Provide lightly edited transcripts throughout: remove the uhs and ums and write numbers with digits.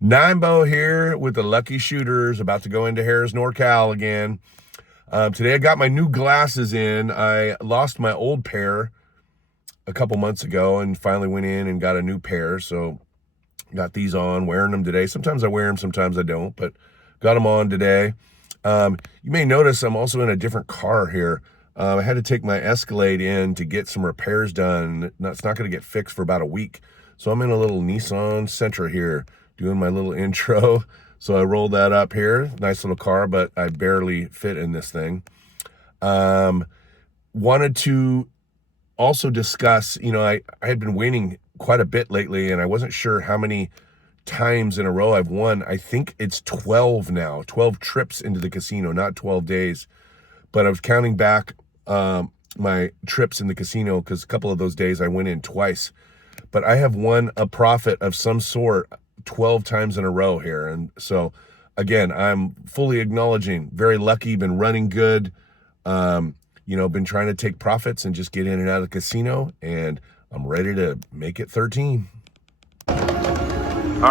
Nimbo here with the Lucky Shooters, about to go into Harris NorCal again. Today I got my new glasses in. I lost my old pair a couple months ago and finally went in and got a new pair. So got these on, wearing them today. Sometimes I wear them, sometimes I don't, but got them on today. You may notice I'm also in a different car here. I had to take my Escalade in to get some repairs done. It's not going to get fixed for about a week. So I'm in a little Nissan Sentra here doing my little intro. So I rolled that up here. Nice little car, but I barely fit in this thing. Wanted to also discuss, I had been winning quite a bit lately, and I wasn't sure how many times in a row I've won. I think it's 12 now, 12 trips into the casino, not 12 days. But I was counting back my trips in the casino because a couple of those days I went in twice. But I have won a profit of some sort 12 times in a row here. And so, again, I'm fully acknowledging, very lucky, been running good, been trying to take profits and just get in and out of the casino, and I'm ready to make it 13. All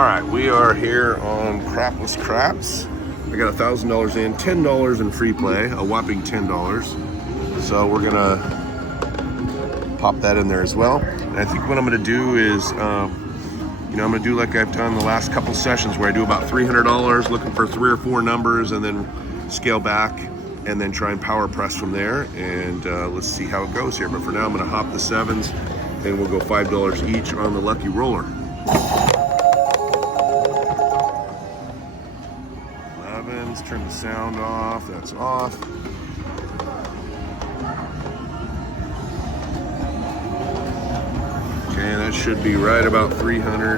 right, we are here on Crapless Craps. I got $1,000 in, $10 in free play, a whopping $10. So we're gonna pop that in there as well. And I think what I'm gonna do is, I'm gonna do like I've done the last couple sessions where I do about $300, looking for 3 or 4 numbers, and then scale back and then try and power press from there. And let's see how it goes here. But for now, I'm gonna hop the 7s and we'll go $5 each on the lucky roller. 11s, turn the sound off, that's off. Okay, that should be right about 300.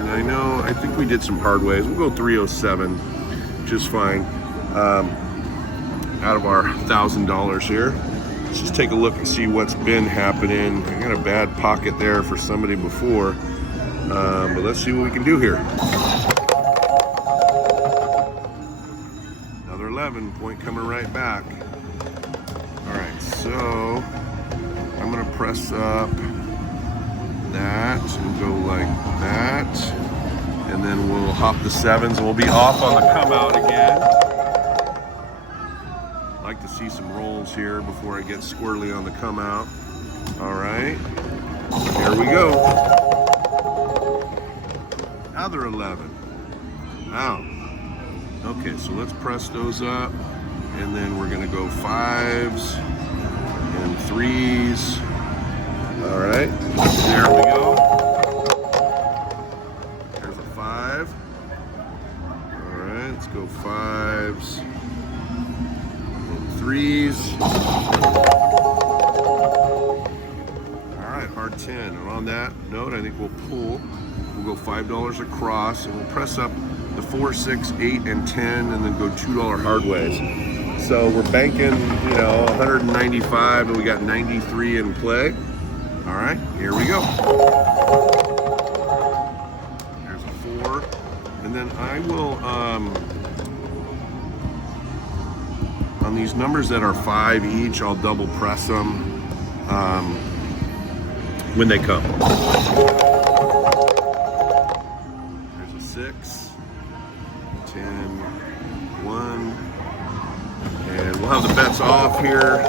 I think we did some hard ways. We'll go 307, which is fine. Out of our $1,000 here. Let's just take a look and see what's been happening. I got a bad pocket there for somebody before, but let's see what we can do here. Another 11, point coming right back. All right, so I'm gonna press up that and go like that, and then we'll hop the 7s and we'll be off on the come out again. Like to see some rolls here before I get squirrely on the come out. All right, here we go. Another 11. Wow. Okay, so let's press those up, and then we're gonna go 5s and 3s. All right, there we go. There's a 5. All right, let's go 5s and 3s. All right, hard 10. And on that note, I think we'll pull. We'll go $5 across, and we'll press up the 4, 6, 8, and 10, and then go $2 hard ways. So we're banking, 195, and we got 93 in play. All right, here we go. There's a 4, and then I will, on these numbers that are 5 each, I'll double press them when they come. There's a 6, 10, 1, and we'll have the bets off here.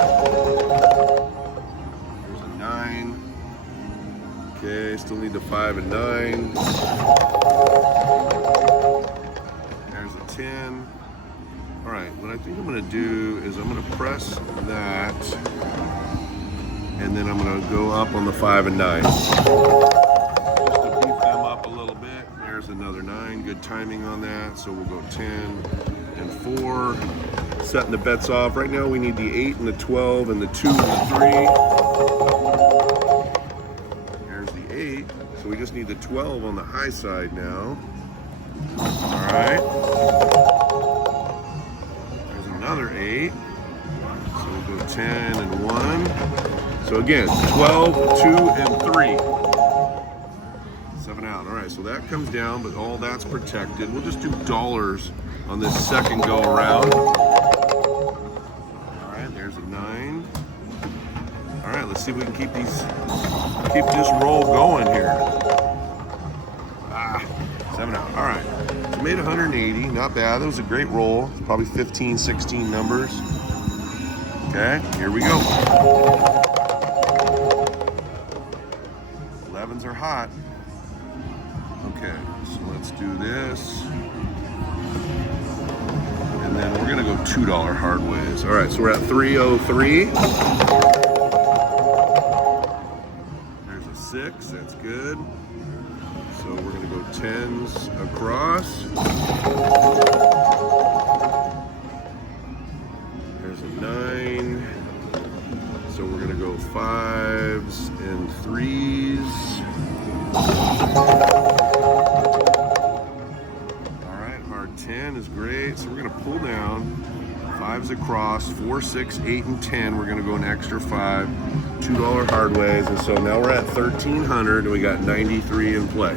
Okay, still need the 5 and 9. There's a 10. All right, what I think I'm gonna do is I'm gonna press that, and then I'm gonna go up on the 5 and 9. Just to beef them up a little bit. There's another 9, good timing on that. So we'll go 10 and 4. Setting the bets off. Right now we need the 8 and the 12 and the 2 and the 3. So we just need the 12 on the high side now. All right. There's another 8. So we'll go 10 and 1. So again, 12, 2, and 3. 7 out. All right, so that comes down, but all that's protected. We'll just do dollars on this second go around. All right, there's a 9. All right, let's see if we can keep this roll going here. 7 out. All right. So made 180. Not bad. That was a great roll. Probably 15, 16 numbers. Okay, here we go. 11s are hot. Okay, so let's do this. And then we're gonna go $2 hard ways. All right, so we're at 303. There's a 6, that's good. So we're gonna go 10s across. There's a 9. So we're gonna go 5s and 3s. All right, our 10 is great. So we're gonna pull down 5s across, 4, 6, 8, and 10. We're gonna go an extra 5, $2 hard ways, and so now we're at 1,300, and we got 93 in play.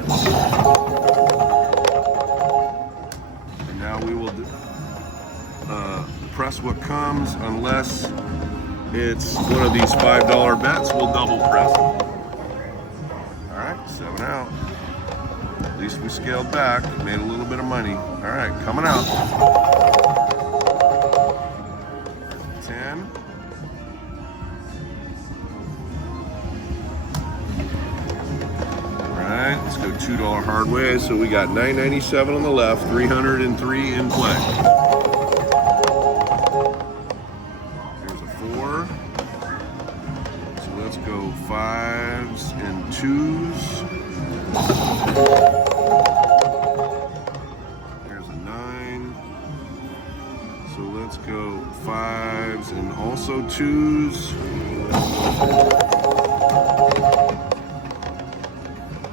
And now we will press what comes, unless it's one of these $5 bets. We'll double press it. All right, 7 out. At least we scaled back, made a little bit of money. All right, coming out. 10. All right, let's go $2 hard way. So we got $9.97 on the left, 303 in play. There's a 4. So let's go 5s and 2s. There's a 9. So let's go 5s and also 2s.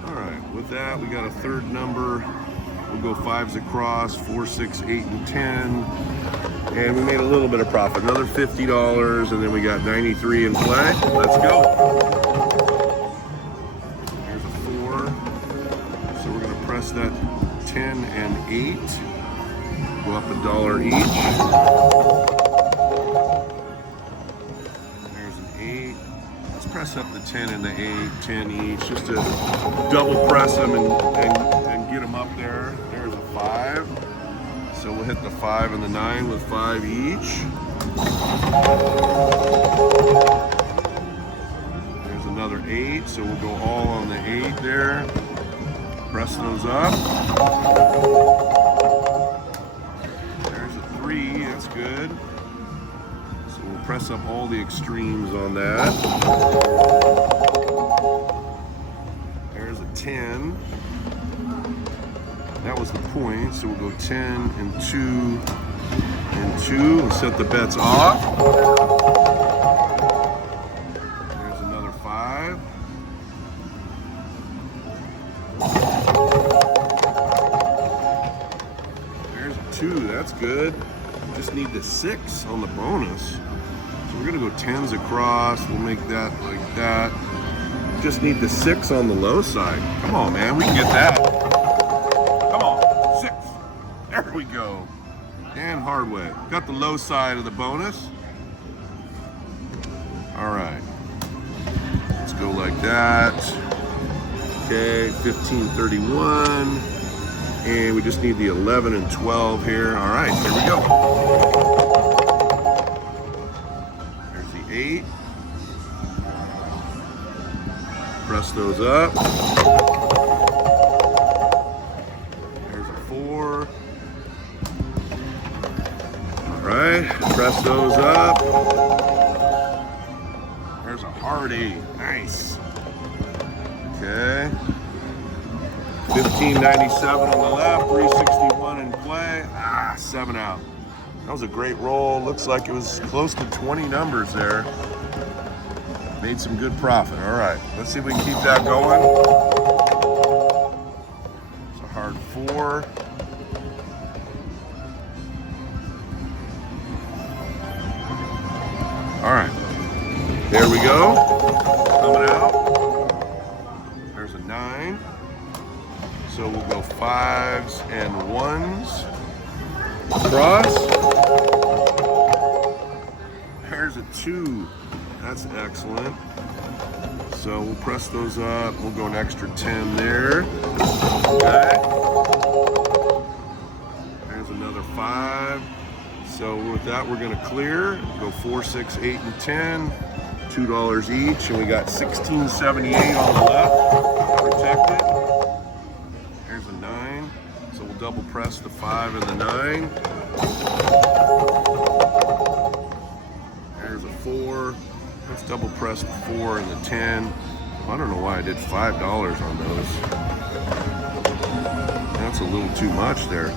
All right, with that, we got a third number. We'll go 5s across, 4, 6, 8, and 10. And we made a little bit of profit, another $50, and then we got 93 in play. Let's go. There's a 4. So we're gonna press that 10 and 8. Go up $1 each. There's an 8. Let's press up the 10 and the 8, 10 each, just to double press them and get them up there. There's a 5. So we'll hit the 5 and the 9 with 5 each. There's another 8, so we'll go all on the 8 there. Press those up. There's a 3, that's good. So we'll press up all the extremes on that. There's a 10. That was the point, so we'll go 10 and 2 and 2 and set the bets off. There's another 5. There's a 2, that's good. Just need the 6 on the bonus. So we're gonna go 10s across, we'll make that like that. Just need the 6 on the low side. Come on, man, we can get that. Come on, 6. There we go. And hard way. Got the low side of the bonus. All right. Let's go like that. Okay, 1531. And we just need the 11 and 12 here. All right, here we go. There's the 8. Press those up. All right, press those up. There's a hard 8, nice. Okay. 1597 on the left, 361 in play. 7 out. That was a great roll. Looks like it was close to 20 numbers there. Made some good profit. All right, let's see if we can keep that going. It's a hard 4. All right, there we go. Coming out. There's a 9. So we'll go 5s and 1s. Cross. There's a 2. That's excellent. So we'll press those up. We'll go an extra 10 there. Okay. with that, we're gonna clear. Go 4, 6, 8, and 10. $2 each, and we got $16.78 on the left, protected. There's a 9, so we'll double press the 5 and the 9. There's a 4. Let's double press the 4 and the 10. I don't know why I did $5 on those. That's a little too much there.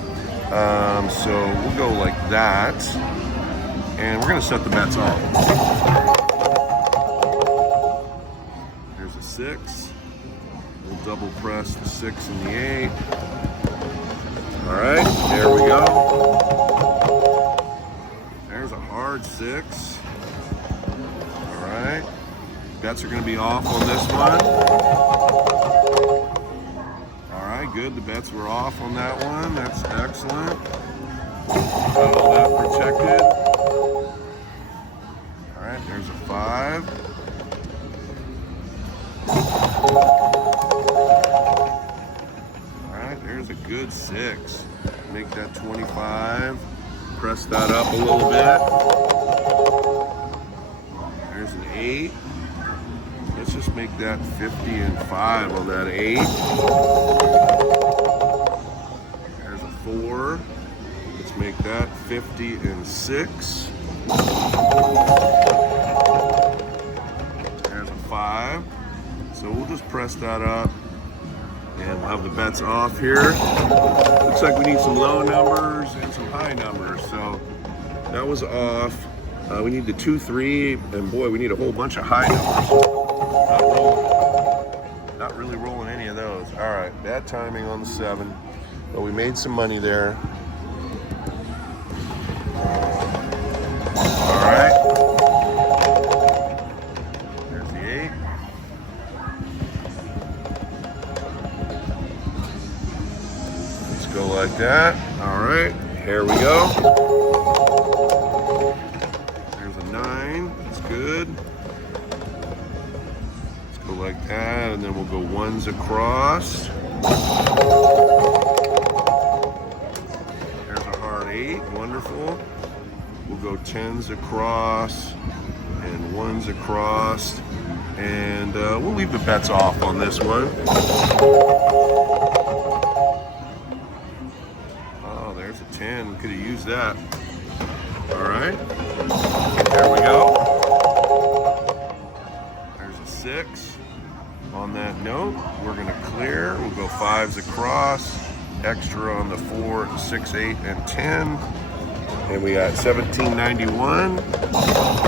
So we'll go like that, and we're gonna set the bets off. 6. We'll double press the 6 and the 8. All right, there we go. There's a hard 6. All right, bets are going to be off on this one. All right, good. The bets were off on that one. That's excellent. Got all that protected. All right, there's a 5. Alright, there's a good 6. Make that 25. Press that up a little bit. There's an 8. Let's just make that 50 and 5 on that 8. There's a 4. Let's make that 50 and 6. There's a 5. So we'll just press that up, and we'll have the bets off here. Looks like we need some low numbers and some high numbers. So that was off. We need the 2, 3, and boy, we need a whole bunch of high numbers. Not really rolling any of those. All right, bad timing on the 7, but we made some money there. All right. There's the 8. Go like that. All right, here we go. There's a 9. That's good. Let's go like that, and then we'll go 1s across. There's a hard 8. Wonderful. We'll go 10s across and 1s across, and we'll leave the bets off on this one. There's a 10. Could have used that. All right. There we go. There's a 6. On that note, we're going to clear. We'll go 5s across. Extra on the 4, 6, 8, and 10. And we got $17.91.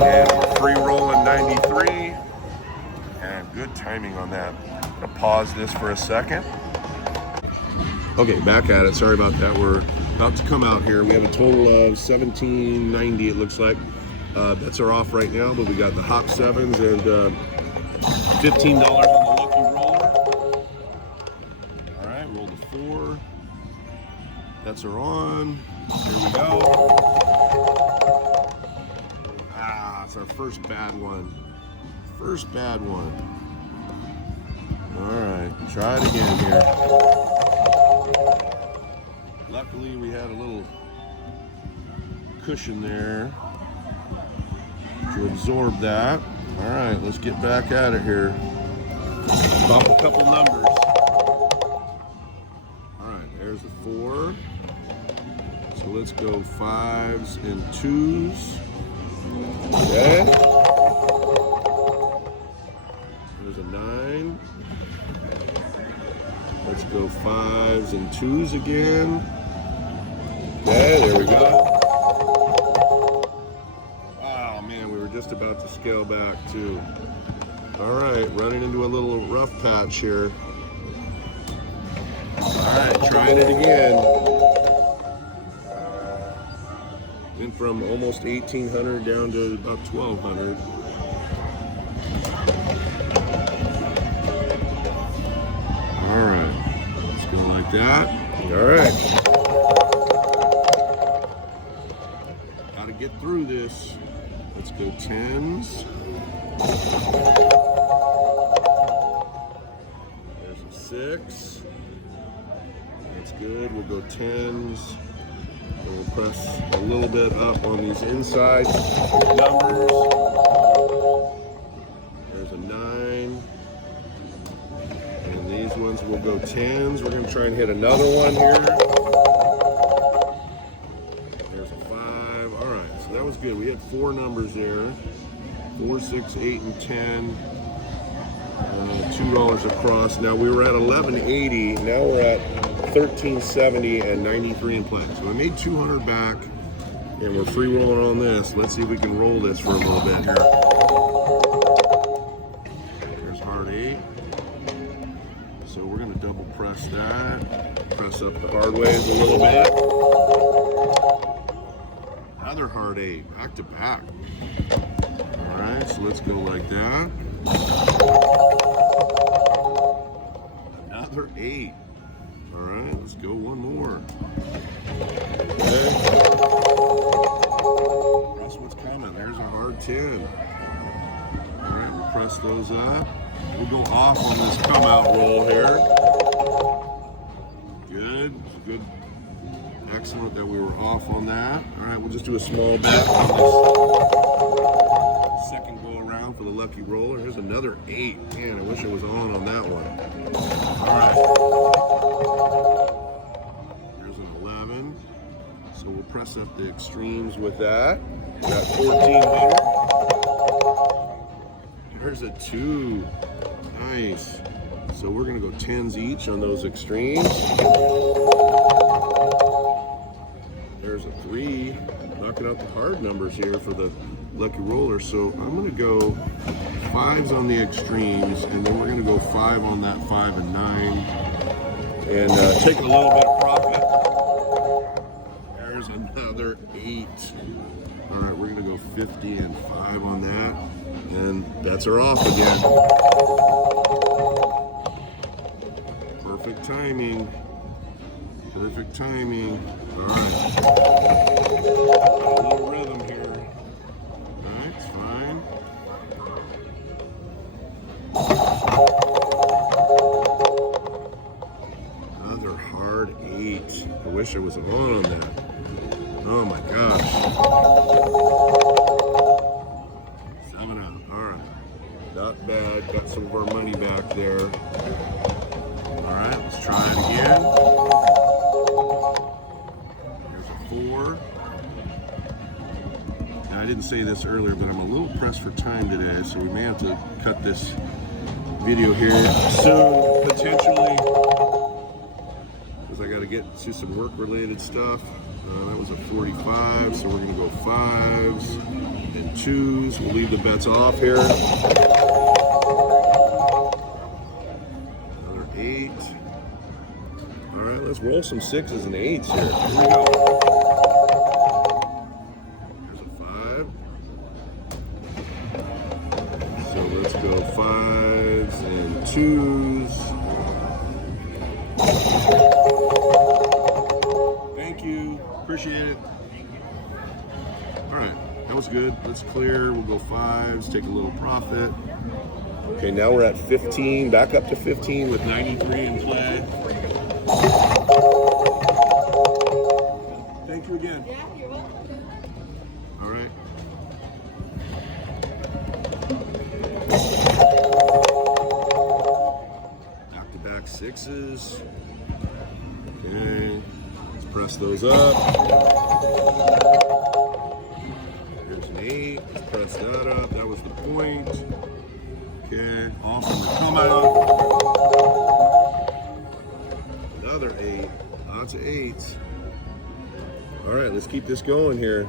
And we're free rolling 93. And good timing on that. I'm going to pause this for a second. Okay, back at it. Sorry about that. We're about to come out here. We have a total of $17.90, it looks like. Bets are off right now, but we got the hop 7s and $15 on the lucky roller. All right, roll the 4. Bets are on. Here we go. It's our first bad one. First bad one. All right, try it again here. Luckily, we had a little cushion there to absorb that. All right, let's get back at it here. Pop a couple numbers. All right, there's a 4. So let's go 5s and 2s. Okay. There's a 9. Let's go 5s and 2s again. Okay, there we go. Wow, man, we were just about to scale back too. All right, running into a little rough patch here. All right, trying it again. Went from almost 1,800 down to about 1,200. All right, let's go like that. All right. Got to get through this. Let's go 10s. There's a 6. That's good. We'll go 10s. And we'll press a little bit up on these inside numbers. There's a 9. And these ones will go 10s. We're going to try and hit another one here. There's a 5. All right, so that was good. We had 4 numbers there. 4, 6, 8, and 10. $2 across. Now we were at $11.80. Now we're at $13.70 and 93 in play. So I made 200 back, and we're free rolling on this. Let's see if we can roll this for a little bit here. There's hard 8. So we're going to double press that. Press up the hard ways a little bit. Another hard 8, back to back. All right, so let's go like that. Another 8. All right, let's go one more. Okay. That's what's coming. There's a hard 10. All right, we'll press those up. We'll go off on this come out roll here. Good. Good. Excellent that we were off on that. All right, we'll just do a small bet on this second go around for the lucky roller. Here's another 8. Man, I wish I was on that one. All right. There's an 11. So we'll press up the extremes with that. Got 1400. There's a 2. Nice. So we're going to go 10s each on those extremes. There's a 3. Knocking out the hard numbers here for the lucky roller. So I'm going to go 5s on the extremes, and then we're going to go 5 on that 5 and 9, and take a little bit of profit. There's another 8. All right, we're going to go 50 and 5 on that, and that's our off again. Perfect timing. Perfect timing. All right. A little rhythm here. All right, it's fine. Another hard 8. I wish I was on that. Oh my gosh. 7 out. All right. Not bad. Got some of our money back there. All right, let's try it again. There's a 4. Now, I didn't say this earlier, but I'm a little pressed for time today, so we may have to cut this video here soon, potentially, because I got to get to some work-related stuff. That was a 45, so we're going to go 5s and 2s. We'll leave the bets off here. Another 8. All right, let's roll some 6s and 8s here. Here we go. There's a 5. So let's go 5s and 2s. Thank you. Appreciate it. All right, that was good. Let's clear. We'll go 5s, take a little profit. Okay, now we're at 15, back up to 15 with 93 in play. Thank you again. Yeah, you're welcome. All right. Back-to-back 6s. Okay. Press those up. Here's an 8. Let's press that up. That was the point. Okay, off on the come out. Another 8. Lots of 8s. All right, let's keep this going here.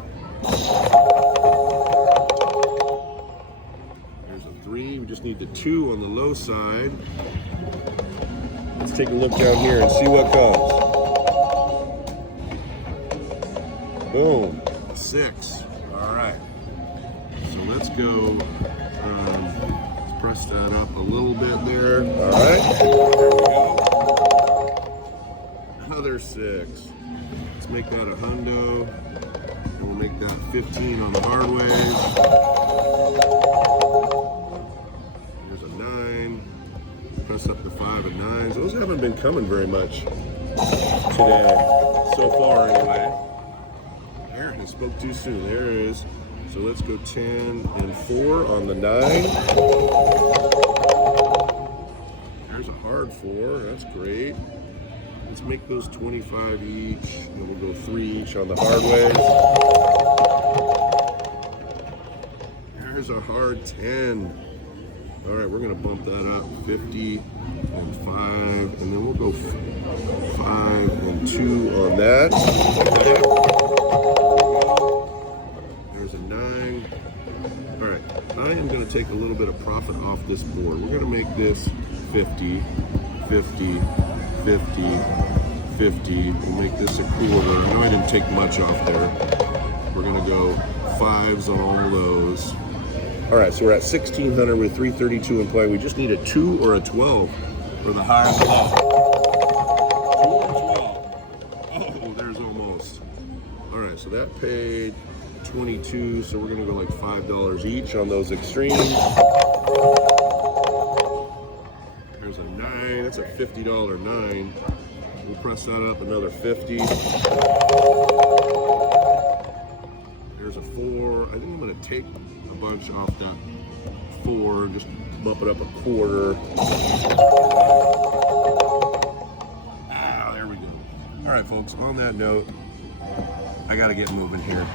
There's a 3. We just need the 2 on the low side. Let's take a look down here and see what comes. Boom, 6. All right. So let's go. Let's press that up a little bit there. All right. There we go. Another 6. Let's make that a hundo. And we'll make that 15 on the hard ways. Here's a 9. Press up the 5 and 9s. Those haven't been coming very much today, so far anyway. spoke too soon. There it is. So let's go 10 and 4 on the 9. There's a hard 4. That's great. Let's make those 25 each. And we'll go 3 each on the hard ways. There's a hard 10. All right, we're gonna bump that up 50 and 5, and then we'll go 5 and 2 on that. There's a 9. All right, I am gonna take a little bit of profit off this board. We're gonna make this 50, 50, 50, 50. We'll make this a quarter. I know I didn't take much off there. We're gonna go 5s on all those. All right, so we're at 1,600 with 332 in play. We just need a 2 or a 12 for the high and low. 2 or 12. Oh, there's almost. All right, so that paid 22, so we're gonna go like $5 each on those extremes. There's a 9, that's a $50 9. We'll press that up another 50. There's a 4. I think I'm gonna take a bunch off that 4, just bump it up a quarter. Ah, there we go. All right, folks, on that note, I gotta get moving here.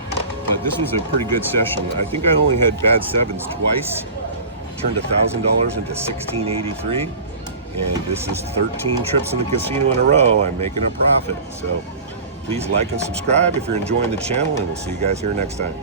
But this was a pretty good session. I think I only had bad 7s twice. Turned $1,000 into $1,683. And this is 13 trips in the casino in a row. I'm making a profit. So please like and subscribe if you're enjoying the channel, and we'll see you guys here next time.